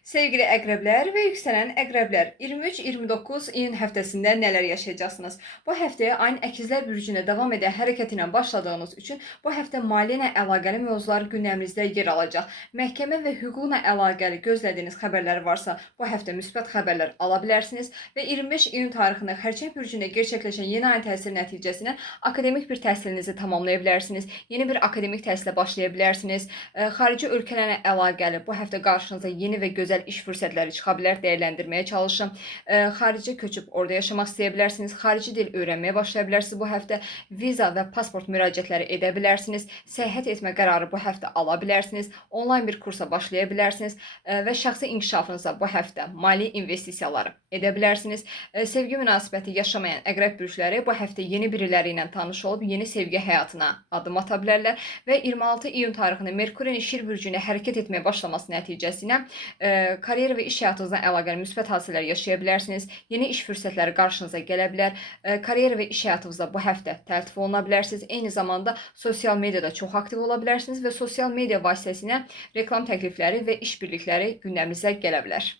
Sevgili əqrəblər və yüksələn əqrəblər, 23-29 iyun həftəsində nələr yaşayacaqsınız? Bu həftəyə ayın əkizlər bürcündə davam edən hərəkəti ilə başladığınız üçün bu həftə maliyyə ilə əlaqəli mövzular gündəminizdə yer alacaq. Məhkəmə və hüquqla əlaqəli gözlədiyiniz xəbərlər varsa, bu həftə müsbət xəbərlər ala bilərsiniz və 25 iyun tarixində Xərçəng bürcündə gerçəkləşən yeni ayın təsiri nəticəsində akademik bir təhsilinizi tamamlaya bilərsiniz. Yeni bir akademik təhsilə başlaya bilərsiniz. Xarici ölkələrlə əlaqəli bu həftə qarşınıza yeni və gözəl iş fürsətləri çıxa bilər, dəyərləndirməyə çalışın. Xaricə köçüb orada yaşamaq istəyə bilərsiniz. Xarici dil öyrənməyə başlaya bilərsiniz bu həftə. Viza və pasport müraciətləri edə bilərsiniz. Səyahət etmə qərarı bu həftə ala bilərsiniz. Onlayn bir kursa başlaya bilərsiniz və şəxsi inkişafınıza bu həftə mali investisiyaları edə bilərsiniz. Sevgi münasibəti yaşamayan əqrəb bürcləri bu həftə yeni biriləri ilə tanış olub yeni sevgi həyatına addım ata bilərlər və 26 iyun tarixində Merkurin Şir bürcündə hərəkət etməyə başlaması nəticəsində karyer və iş həyatınızla əlaqəli müsbət hadisələr yaşaya bilərsiniz. Yeni iş fürsətləri qarşınıza gələ bilər. Karyer və iş həyatınızda bu həftə təltif oluna bilərsiniz. Eyni zamanda sosial mediada çox aktiv ola bilərsiniz və sosial media vasitəsilə reklam təklifləri və iş birlikləri gündəminizə gələ bilər.